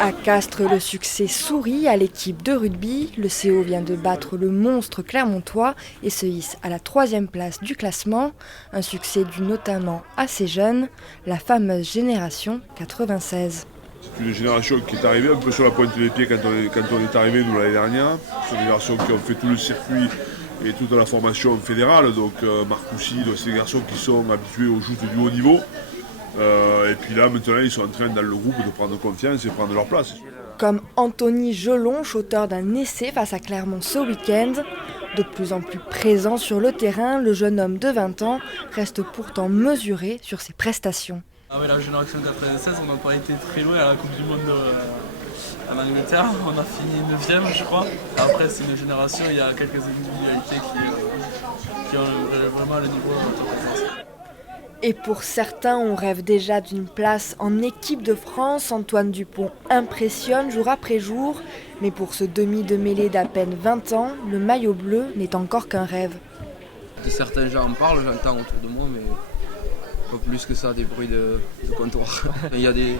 À Castres, le succès sourit à l'équipe de rugby. Le CO vient de battre le monstre clermontois et se hisse à la 3e place du classement. Un succès dû notamment à ses jeunes, la fameuse génération 96. C'est une génération qui est arrivée un peu sur la pointe des pieds quand on est arrivé nous l'année dernière. C'est une génération qui a fait tout le circuit et toute la formation fédérale. Donc Marcoussi, c'est des garçons qui sont habitués au joutes du haut niveau. Et puis là, maintenant, ils sont en train, dans le groupe, de prendre confiance et prendre leur place. Comme Anthony Jelonche, auteur d'un essai face à Clermont ce week-end. De plus en plus présent sur le terrain, le jeune homme de 20 ans reste pourtant mesuré sur ses prestations. La génération 96, on n'a pas été très loin à la Coupe du Monde en Angleterre. On a fini 9e, je crois. Après, c'est une génération, il y a quelques individualités qui ont vraiment le niveau de notre présence. Et pour certains, on rêve déjà d'une place en équipe de France. Antoine Dupont impressionne jour après jour. Mais pour ce demi de mêlée d'à peine 20 ans, le maillot bleu n'est encore qu'un rêve. Certains gens en parlent, j'entends autour de moi, mais pas plus que ça, des bruits de comptoir. Il y a des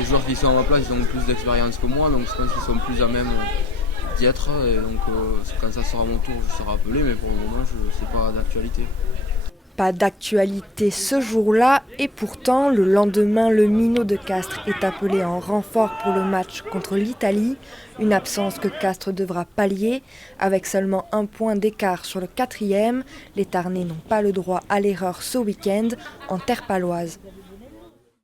joueurs qui sont à ma place, ils ont plus d'expérience que moi, donc je pense qu'ils sont plus à même d'y être. Et donc quand ça sera mon tour, je serai appelé, mais pour le moment, ce n'est pas d'actualité. Pas d'actualité ce jour-là, et pourtant, le lendemain, le minot de Castres est appelé en renfort pour le match contre l'Italie. Une absence que Castres devra pallier. Avec seulement 1 point d'écart sur le 4e, les Tarnais n'ont pas le droit à l'erreur ce week-end en terre paloise.